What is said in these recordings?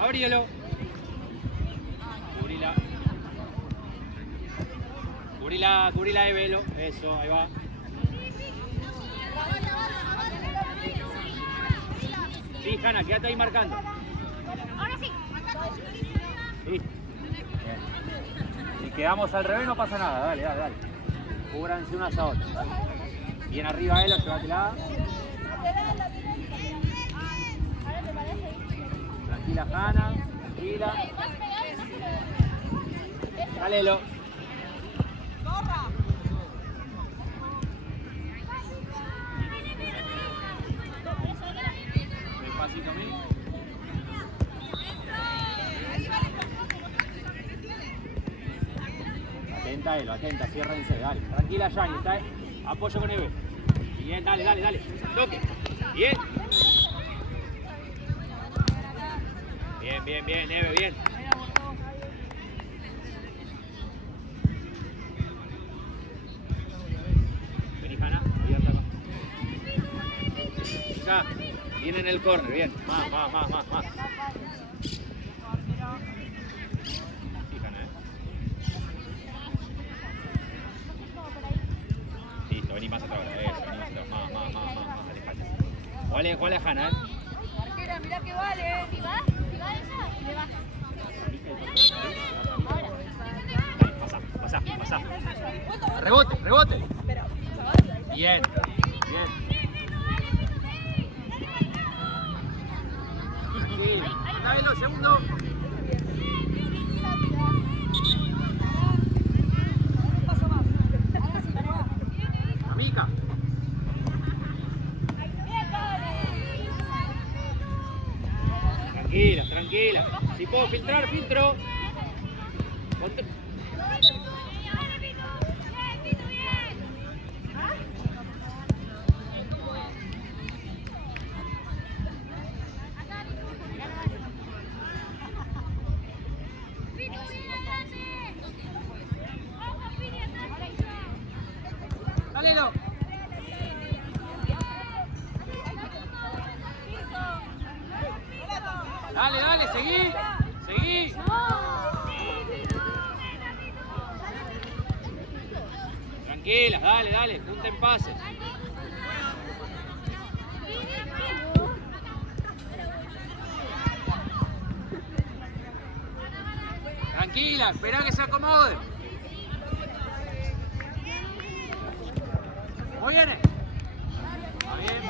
Abríelo. Cubrila. Cubrila, Evelo. Eso, ahí va. Sí, Hanna, quédate ahí marcando. Ahora sí. Sí. Bien. Si quedamos al revés no pasa nada, dale. Cúbranse unas a otras. Bien arriba, Elo, llévatela. Tranquila, Hanna. Tranquila. Dale, Elo. Despacito, mi. Atenta, Elo, atenta, ciérrense, dale. Tranquila, Yani, está. Apoyo con Eve. Bien, dale. Toque. Bien. Bien, Eve, bien. Vení, Hanna, abierta acá. Ya, viene en el córner, bien. Más. Sí, Hanna, Listo, vení más atrás, eso, vení más atrás. Más, alejate. ¿Cuál es Hanna, Arquera, mirá que vale. Si va ella, le baja. Pasá. Rebote. Bien. Tranquilo. Dámelo, segundo. Amica. Tranquila. Si puedo filtrar, filtro. Dale. Dale, seguí. Tranquilas, dale, junten pases. Tranquila, esperá que se acomode. Muy bien. Está bien.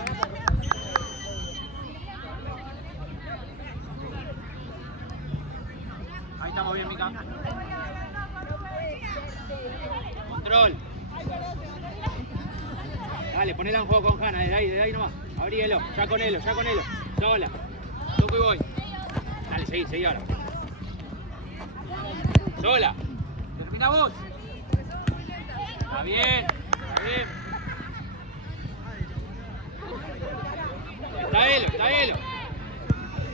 Ahí estamos bien, Mica. Control. Dale, ponela en juego con Hanna, desde ahí nomás. Abríelo, ya con Elo. Sola. Toco y voy. Dale, seguí ahora. Sola. Termina vos. Está bien. Está Elo.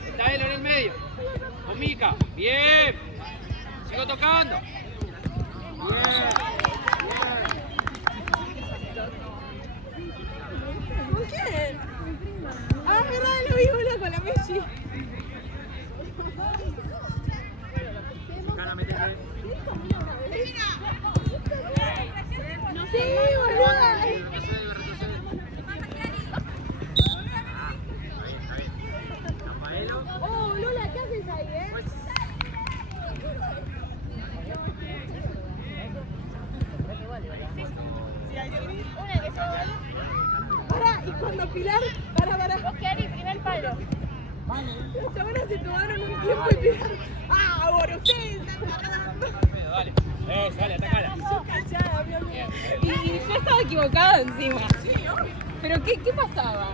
Está Elo en el medio. Con Mica. Bien. Sigo tocando. Bien. ¿Con quién? Ah, verdad, lo vi boludo con la Messi. Hanna, metete. Sí, boludo. Retrocede. Está bien. Rafaelo. Oh, Lola, ¿qué haces ahí, Pará, y cuando Pilar, pará. Vos querés primer palo. Los chavales se tomaron un tiempo y Pilar. Ah, ahora ustedes están agarrando. Dale. Dale, atacala. Yo callada, mi amor. Bien. Y yo estaba equivocada encima. ¿Pero qué pasaba?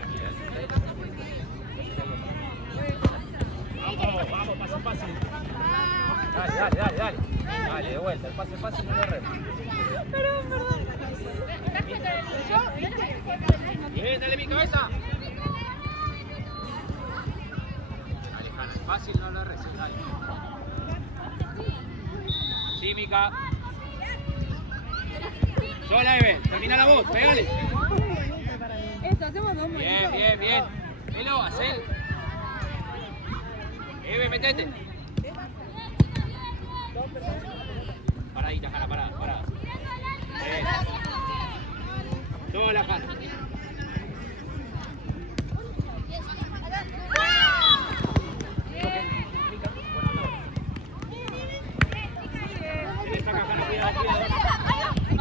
Vamos, pase. Dale. Dale, de vuelta, el pase fácil no lo remo. Perdón. Bien, dale mi cabeza. Dale, Hanna, es fácil no lo reces, dale. Sí, Mica. Sola, Eve, termina la voz, pegale. Eso, hacemos dos manitos. Bien. Elo, hacé. Eve, metete. Paradita, Jana, parada. Toma la Jana.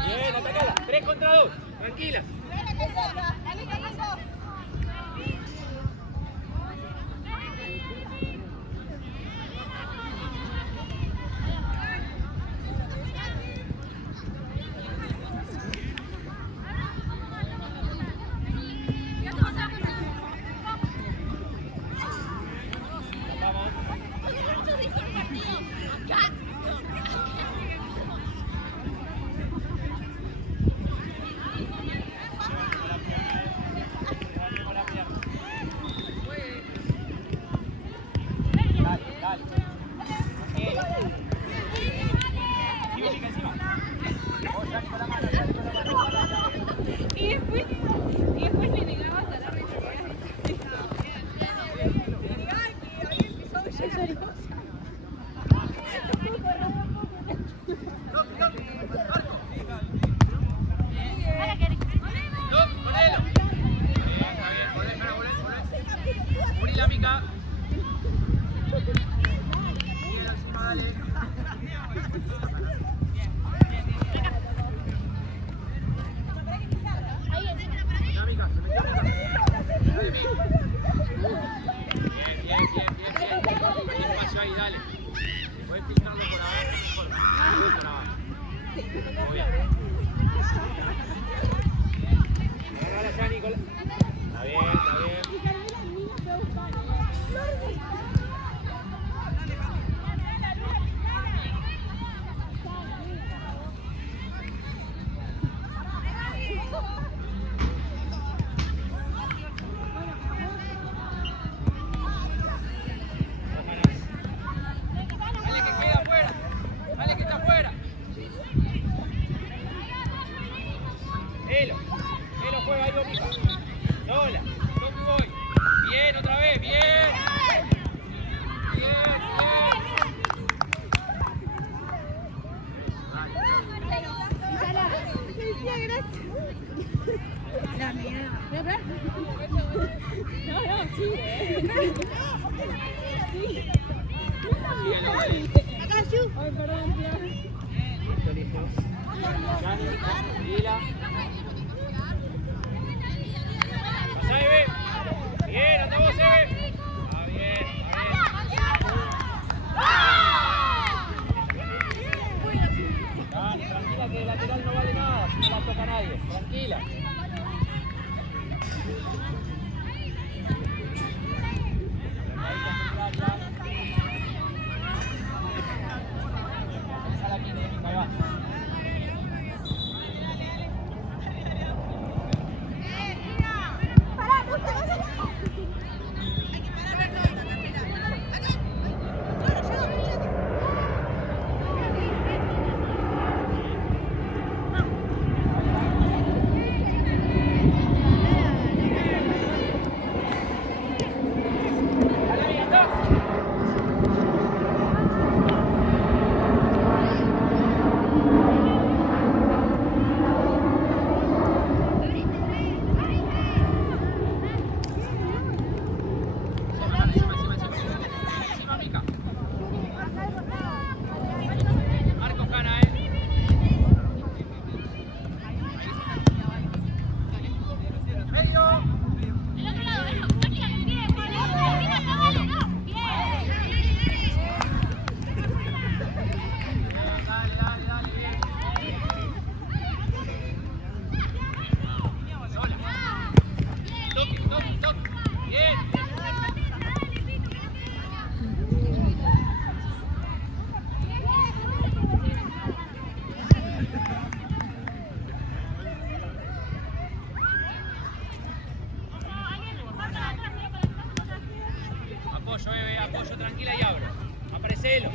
Bien, atacala. 3 contra 2. Tranquilas. Apoyo, tranquila y abro. Aparecelo.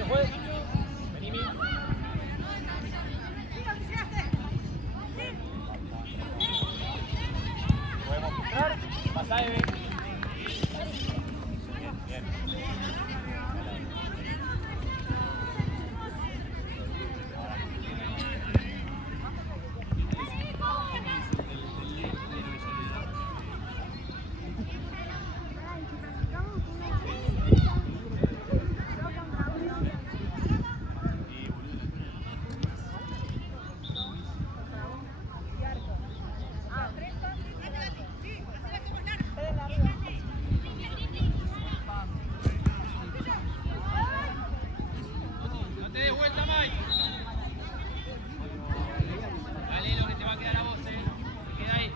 Espacio, juez. Vení, Mi. Podemos mostrar. Pasá, Eve. Bien, bien. No te des vuelta, Mike. Dale lo que te va a quedar a vos, Se queda ahí.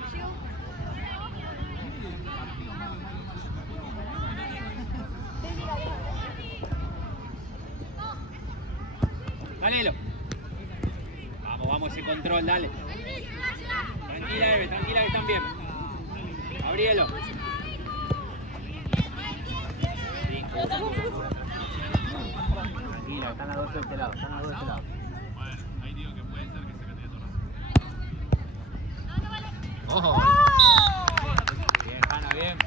Dale, Vamos, vamos, ese control, dale. Tranquila, Eve, tranquila que están bien. Abrielo. Tranquila, están las dos de este lado, están las dos de este lado. Bueno, ahí digo que puede ser que se cambie de torre. ¡Ojo! Bien, Hanna, bien.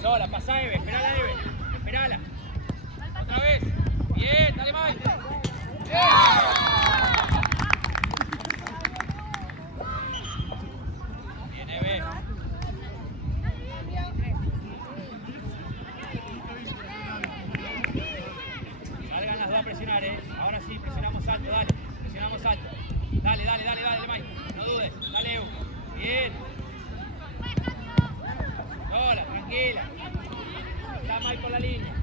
Sola, pasá, Eve, esperala, Eve. Esperala. Otra vez. Bien, dale, Mike. Bien. Bien, Eve. Salgan las dos a presionar, Ahora sí, presionamos alto, dale. Presionamos alto. Dale, dale, dale, dale, Mike. No dudes. Dale, Evo. Bien. Sola, tranquila. Está Mike por la línea.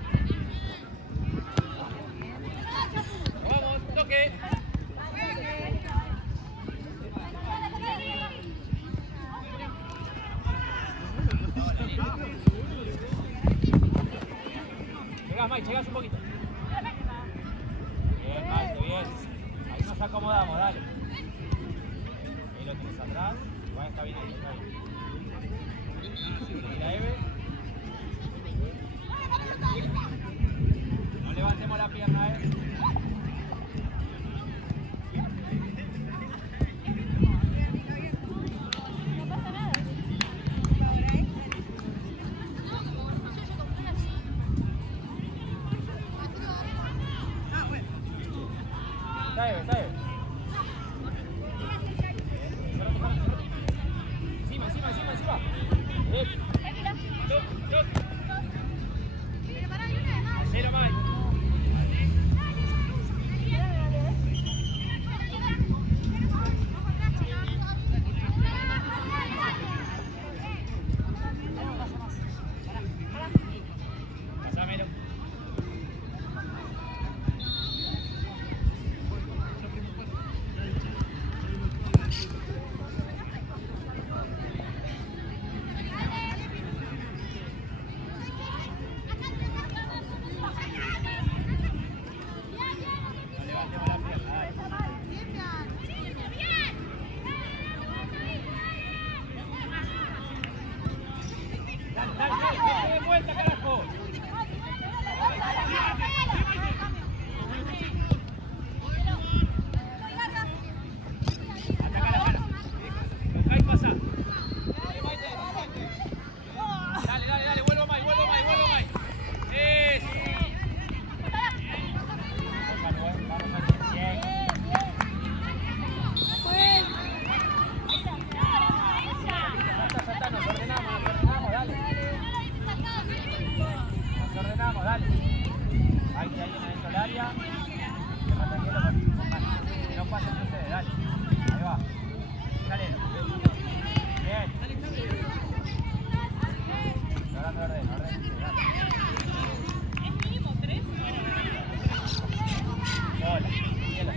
Vamos, toque. Llegás, Mike, llegás un poquito. Bien, Mike, bien. Ahí nos acomodamos, dale. Ahí lo tienes atrás. Igual está bien ahí, está bien. Mira, Eve. No levantemos la pierna, No pasa nada. Está Eve, está Eve. Encima, encima, encima, encima. Bien. Hacelo, Mike. Pasámelo. Dale, vuelta, carajo. Ataca la cara. Ahí pasa. Dale, dale, dale, vuelvo Mike, vuelvo Mike, vuelvo Mike. Eso. Salta, nos ordenamos, dale. Nos ordenamos, dale. Ahí hay alguien adentro del área. Que no pase entre ustedes, dale. Ahí va. Dale. Bien. Hablando de orden, dale. Es mínimo 3. Hola, tranquila.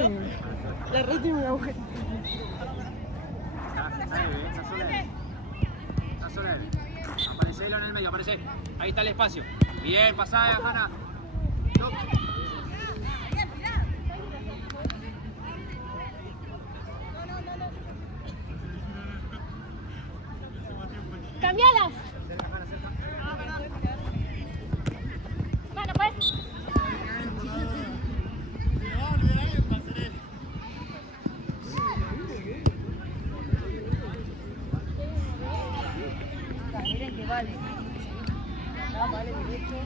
La red tiene un agujero. Está sola él. Está sola él. Aparecelo en el medio, aparece. Ahí está el espacio. Bien, pasada, Hanna. ¡Cambialas! Bueno, pues. Miren que vale. Vale derecho.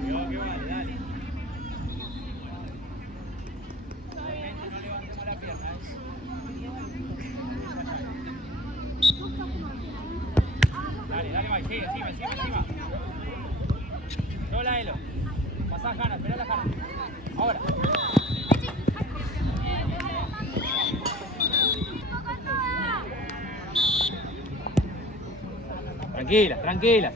Que vale, dale. No levantemos la pierna, Dale, Mike, sigue, encima. Sola Elo. Pasá Hanna, esperá la Hanna. Ahora. Tranquila.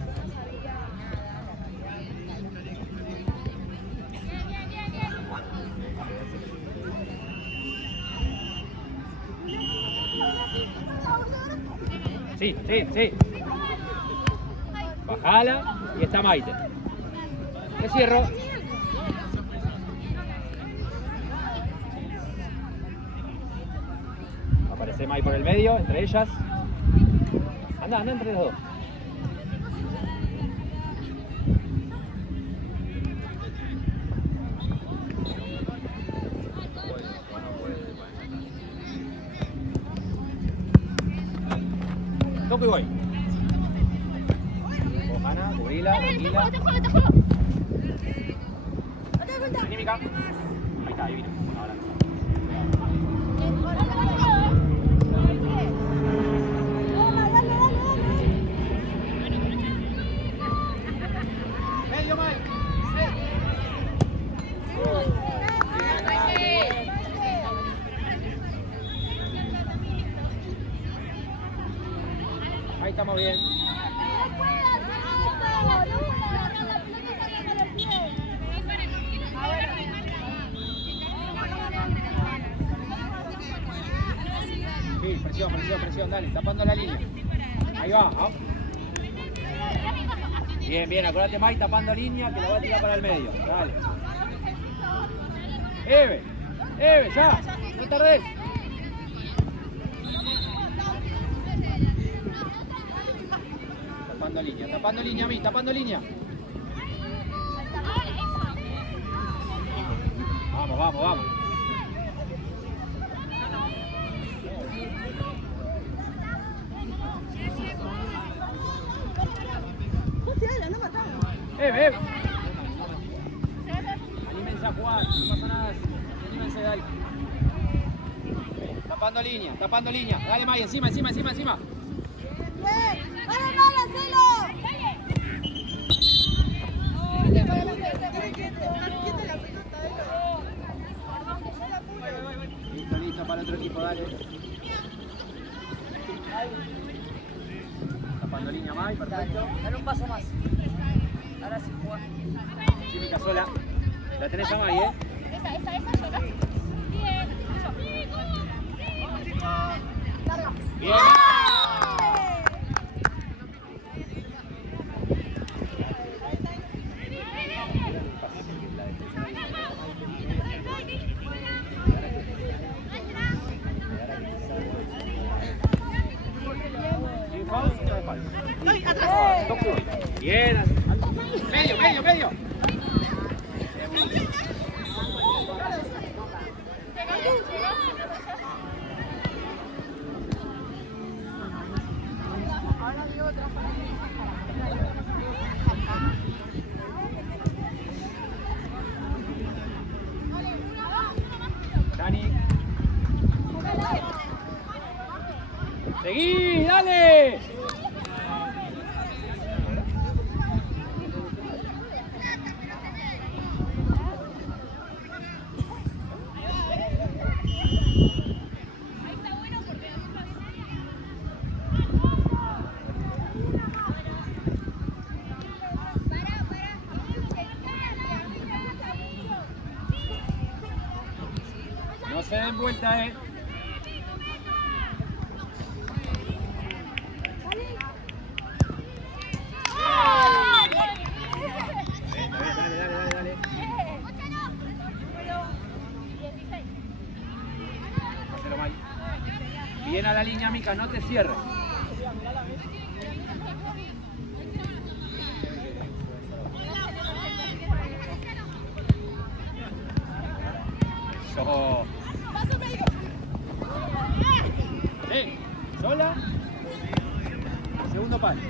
Sí. Bajala y está Maite. Te cierro. Aparece Mai por el medio, entre ellas. Anda entre los dos. Toco y voy. Hanna, cubrila, tranquila. Te juego. Vení, Mica. Ahí está, ahí vino. Ahora. Medio mal. Ahí estamos bien. Sí, presión, dale, tapando la línea. Ahí va. Bien, acordate Mai, tapando línea, que la va a tirar para el medio. Dale. Eve, ya, no tardés. Tapando línea, Mi, tapando línea. Vamos. Eve. Anímense a jugar, no pasa nada. Anímense, dale. Tapando línea. Dale, May, encima. Listo, para el otro equipo, dale. Tapando línea, May, perfecto. Dale un paso más. Ahora sí juega. Sí, Mica, sola. La tenés a May, Esa, sola. Bien. Bien. Bien. Medio. Dani. Seguí, dale. se den vuelta, Dale. Hacelo mal. Bien a la línea, Mica, no te cierres. Eso. Sola. Segundo palo.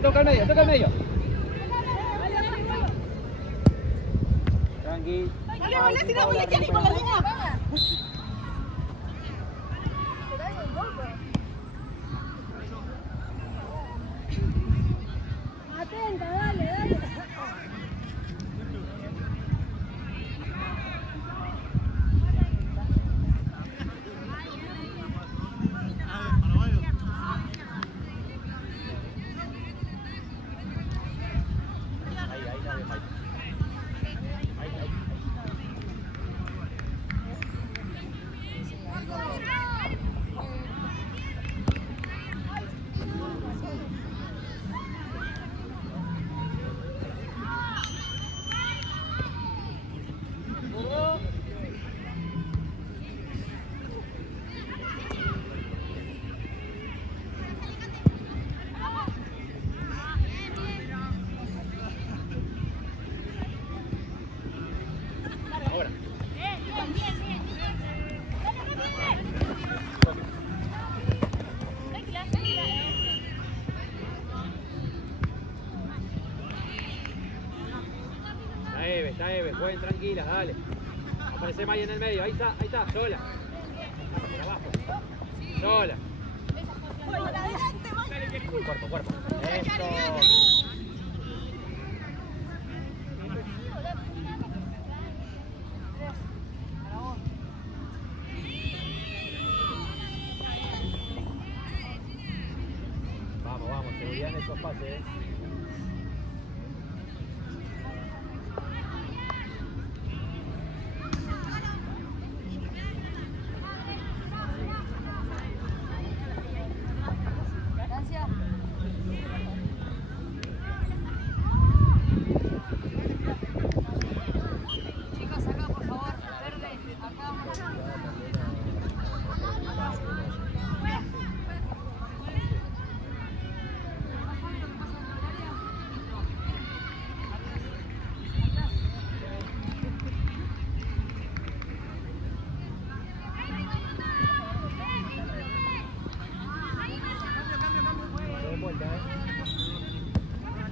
Toca el medio. Tranqui. Atenta, dale. Está Eve, jueguen tranquilas, dale. Aparece Maya en el medio, ahí está, sola. Por abajo. Sola. Cuerpo. Eso. Vamos, seguridad en esos pases.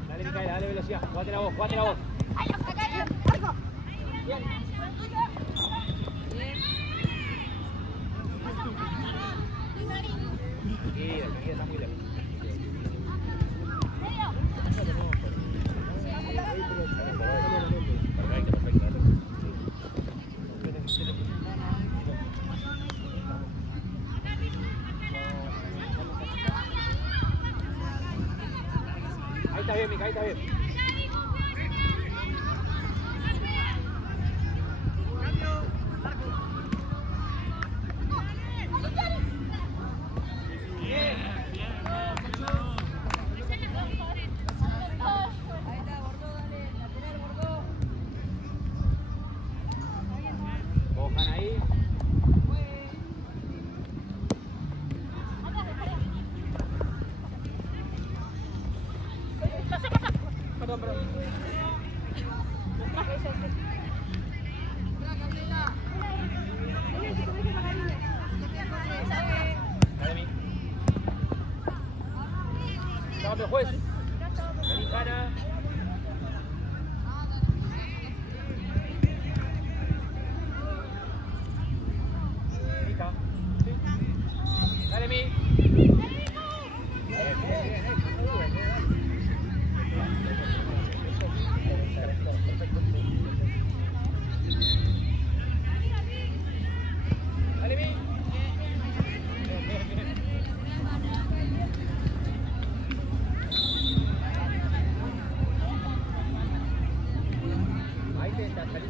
Dale, Micaela, dale velocidad. Jugate la voz. Tranquila, está muy lejos. Perfecto. Ahí está bien, Mica, ahí está bien. Cojan ahí. Perdón. Dale, cambio, juez. Vení, Jana.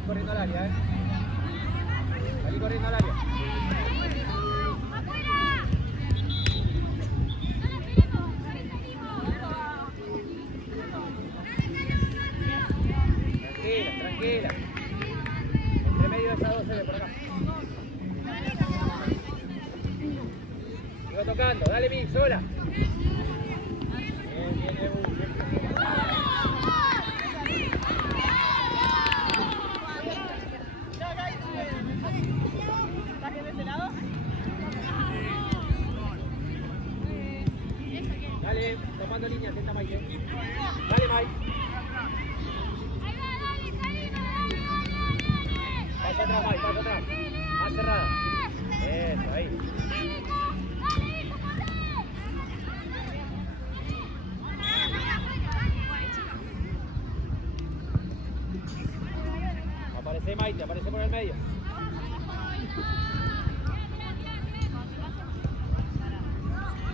corriendo al área, Salí corriendo al área. Tranquila. Entre medio de esas dos se ve por acá. Sigo tocando, dale Mi, sola. Bien, Ebu. Dale, tomando línea, atenta Mike. Dale Mike. Pasa atrás, Mike, pasa atrás. Más cerrada. Eso, ahí. Aparece Mike, aparece por el medio.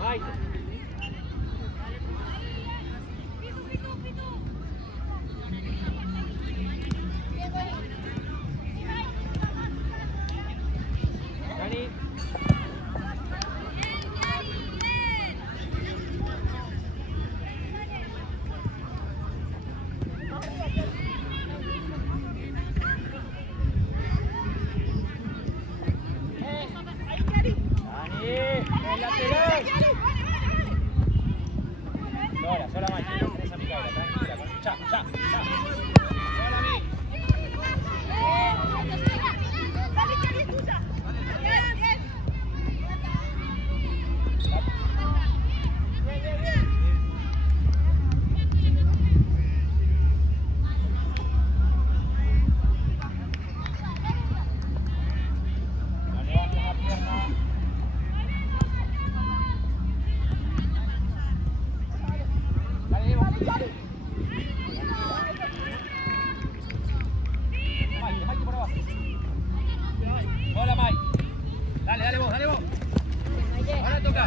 Mike. Dani. El lateral. Sola Mike, no tenés a Micaela, tranquila. Ya. Sola Mi. Dale, Cari, es tuya. Bien. No levantes la pierna. Dale, Evo. Mike por abajo. Hola Mike. Dale vos. Ahora toca.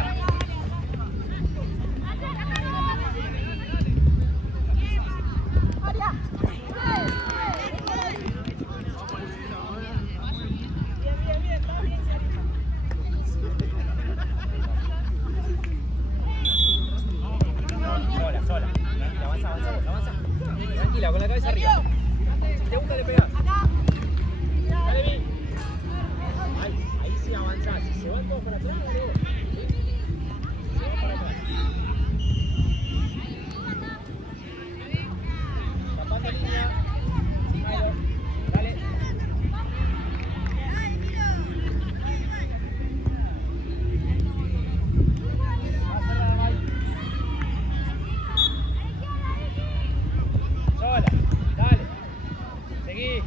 Sola. Tranquila, avanza. Tranquila, con la cabeza arriba. Si te gusta le pegás. Dale, Mi. Ahí sí avanza. Si se van todos para atrás, dale vos. Se van para atrás. Tapando línea. Milo. Dale. Más cerrada, Mike. Sola, dale. Seguí.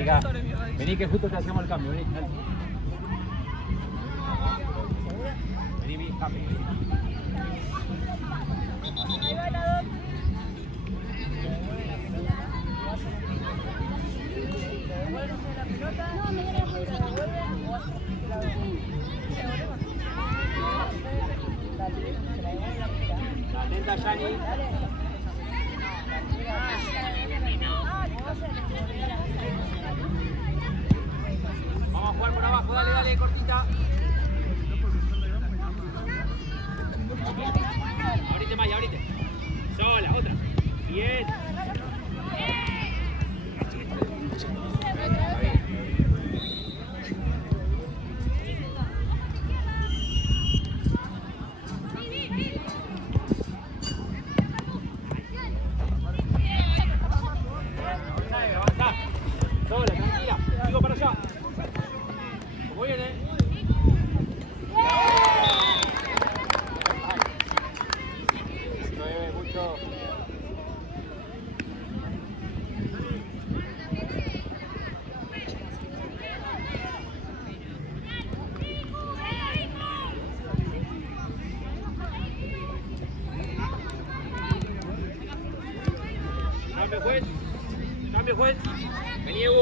Mica. Vení que justo te hacemos el cambio, vení. Dale. Vení, mi cambio. Ahí va la dos. No, me la devuelve o hace que la devuelve. Atenta, Yani. Vamos a jugar por abajo, dale, dale, cortita. Abrite, Maya, abrite. Sola, otra. Bien. Avanza. Sola, tranquila. Sigo para allá. Como viene. Llueve mucho. Cambio juez. Cambio juez. Vení, Ebu.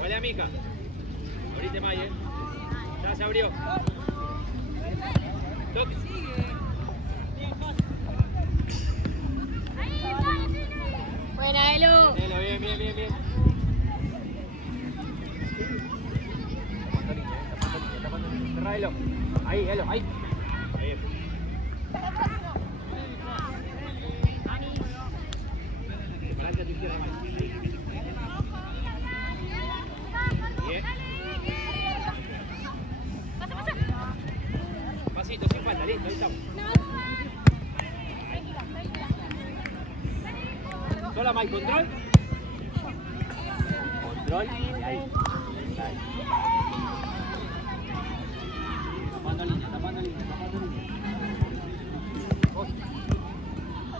Vale a Mica. Abrite, May, Ya se abrió. Toque. Buena, Elo. Elo, bien, bien, bien, bien. Tapando línea. Cerrá, Elo. Ahí, Elo, ahí. Ahí es. Adelante a tu izquierda, May. Bien. Pasito, sin falta, listo, ahí estamos. Sola, May, control. Control y ahí. Tapando línea, tapando línea, tapando línea.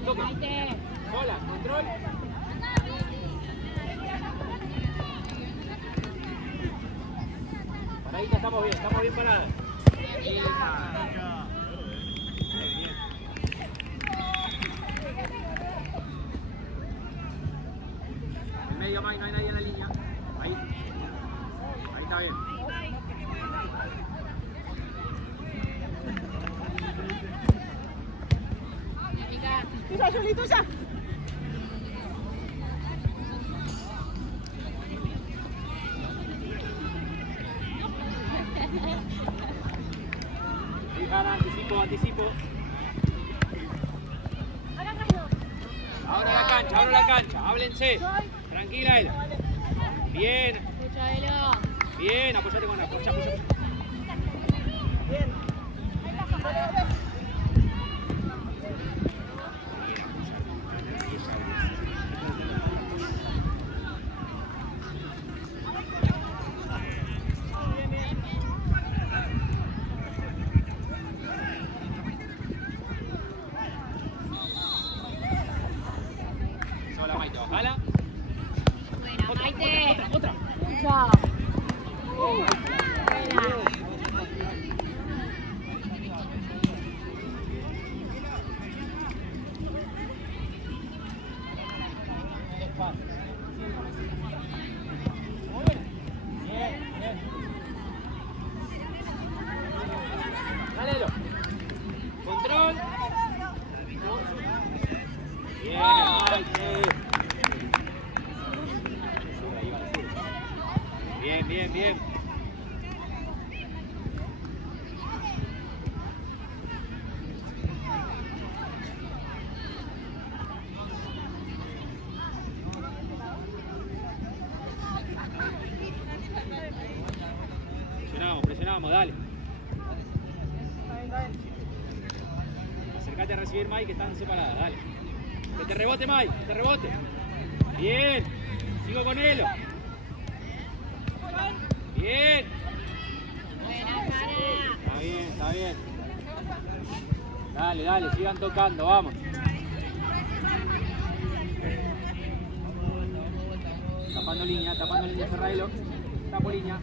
Toque. Sola, control. Paradita, estamos bien paradas. En medio, May, no hay nadie en la línea. Ahí. Ahí está bien. Tuya, Juli, tuya. Fijan, anticipo. Ahora la cancha, háblense. Tranquila, Ela. Bien. Bien, apoyate con la apoya. Bien. Sola, Maite, bajala. Buena, Maite. Otra. Chao. Bien. Dale, control. Bien, Maite. Bien. Presionamos, dale. Acércate a recibir, May, que están separadas, dale. Que te rebote, May, que te rebote. Bien. Sigo con Elo. Bien. Está bien. Dale, sigan tocando, vamos. tapando línea, cerradelo. Tapo línea.